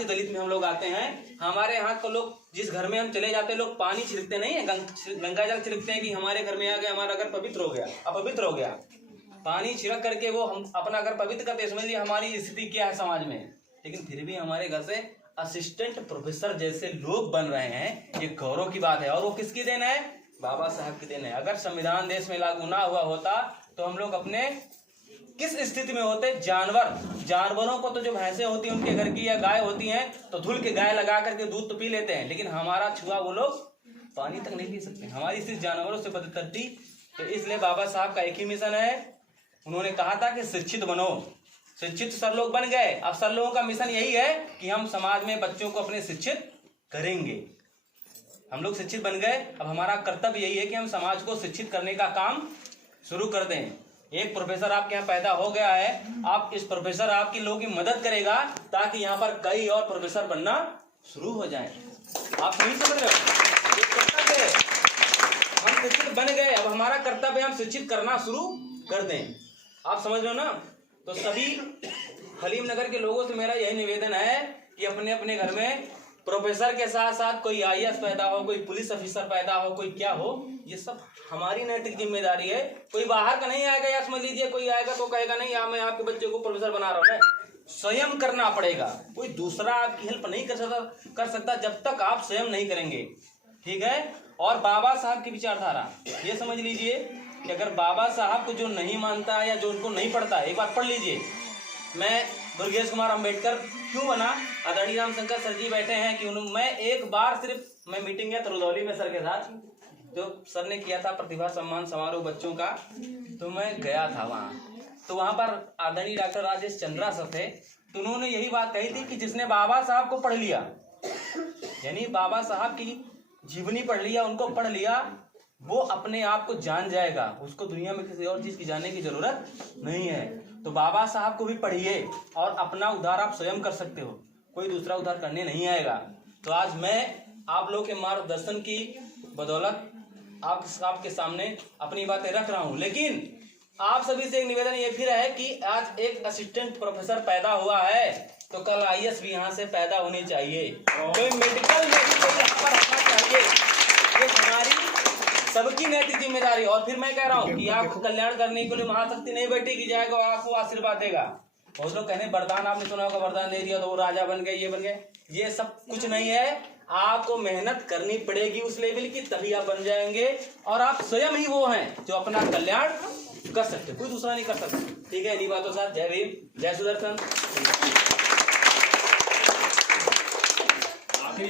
जाति दलित में हम लोग आते हैं। हमारे यहाँ को लोग जिस घर में हम चले जाते हैं लोग पानी छिड़कते नहीं है, गंगा जल छिड़कते हैं कि हमारे घर में आ गया, हमारा घर पवित्र हो गया, अपवित्र हो गया। पानी छिड़क करके वो हम अपना घर पवित्र करते। समझिए हमारी स्थिति क्या है समाज में। लेकिन फिर भी हमारे घर से असिस्टेंट प्रोफेसर जैसे लोग बन रहे हैं, ये गौरव की बात है। और वो किसकी देन है? बाबा साहब की देन है। अगर संविधान देश में लागू ना हुआ होता तो हम लोग अपने किस स्थिति में होते? जानवरों को तो जो भैंसें होती हैं उनके घर की या गाय होती हैं तो धुल के गाय लगा करके दूध तो पी लेते हैं, लेकिन हमारा छुआ वो लोग पानी तक नहीं पी सकते। हमारी स्थिति जानवरों से बदतर थी। तो इसलिए बाबा साहब का एक ही मिशन है। उन्होंने कहा था कि शिक्षित बनो। शिक्षित सर लोग बन गए। अब सर लोगों का मिशन यही है कि हम समाज में बच्चों को अपने शिक्षित करेंगे। हम लोग शिक्षित बन गए। अब हमारा कर्तव्य यही है कि हम समाज को शिक्षित करने का काम शुरू कर दें। एक प्रोफेसर आपके यहाँ पैदा हो गया है, आप इस प्रोफेसर आपकी लोगों की मदद करेगा ताकि यहाँ पर कई और प्रोफेसर बनना शुरू हो जाए। आप नहीं समझ रहे हो? एक कर्तव्य है। हम शिक्षित बन गए, अब हमारा कर्तव्य हम शिक्षित करना शुरू कर दें। आप समझ रहे हो ना? तो सभी हलीम नगर के लोगों से मेरा यही निवेदन है कि अपने अपने घर में प्रोफेसर के साथ साथ कोई IAS पैदा हो, कोई पुलिस ऑफिसर पैदा हो, कोई क्या हो, ये सब हमारी नैतिक जिम्मेदारी है। कोई बाहर का नहीं आएगा। या समझ लीजिए कोई आएगा तो कहेगा नहीं मैं आपके बच्चे को प्रोफेसर बना रहा हूँ। स्वयं करना पड़ेगा। कोई दूसरा आपकी हेल्प नहीं कर सकता जब तक आप स्वयं नहीं करेंगे। ठीक है? और बाबा साहब की विचारधारा ये समझ लीजिए कि अगर बाबा साहब को जो नहीं मानता या जो उनको नहीं पढ़ता, एक बार पढ़ लीजिए। मैं दुर्गेश कुमार अंबेडकर क्यों बना? आदरणीय रामशंकर सर जी बैठे हैं कि मैं एक बार सिर्फ मैं मीटिंग है रुदौली में सर के साथ, जो सर ने किया था प्रतिभा सम्मान समारोह बच्चों का, तो मैं गया था वहाँ। तो वहाँ पर आदरणीय डॉक्टर राजेश चंद्रा सर थे। तो उन्होंने यही बात कही थी कि जिसने बाबा साहब को पढ़ लिया, यानी बाबा साहब की जीवनी पढ़ लिया, उनको पढ़ लिया, वो अपने आप को जान जाएगा। उसको दुनिया में किसी और चीज की जानने की जरूरत नहीं है। तो बाबा साहब को भी पढ़िए और अपना उद्धार आप स्वयं कर सकते हो। कोई दूसरा उद्धार करने नहीं आएगा। तो आज मैं आप लोगों के मार्गदर्शन की बदौलत आपके सामने अपनी बातें रख रहा हूं। लेकिन आप सभी से एक निवेदन ये फिर है कि आज एक असिस्टेंट प्रोफेसर पैदा हुआ है तो कल IAS भी यहाँ से पैदा होनी चाहिए। कोई मेडिकल यहाँ पर होना चाहिए। ये हमारी सबकी नैतिक जिम्मेदारी। और फिर मैं कह रहा हूँ कि आपको कल्याण करने के लिए महाशक्ति नहीं बैठी कि जाएगा आपको आशीर्वाद देगा। बहुत लोग कहने वरदान, आपने सुना होगा वरदान दे दिया तो वो राजा बन गए, ये बन गए। ये सब कुछ नहीं है। आपको मेहनत करनी पड़ेगी उस लेवल की, तभी आप बन जाएंगे। और आप स्वयं ही वो हैं जो अपना कल्याण कर सकते, कोई दूसरा नहीं कर सकता। ठीक है? इन्हीं बातों के साथ जय भीम, जय सुदर्शन।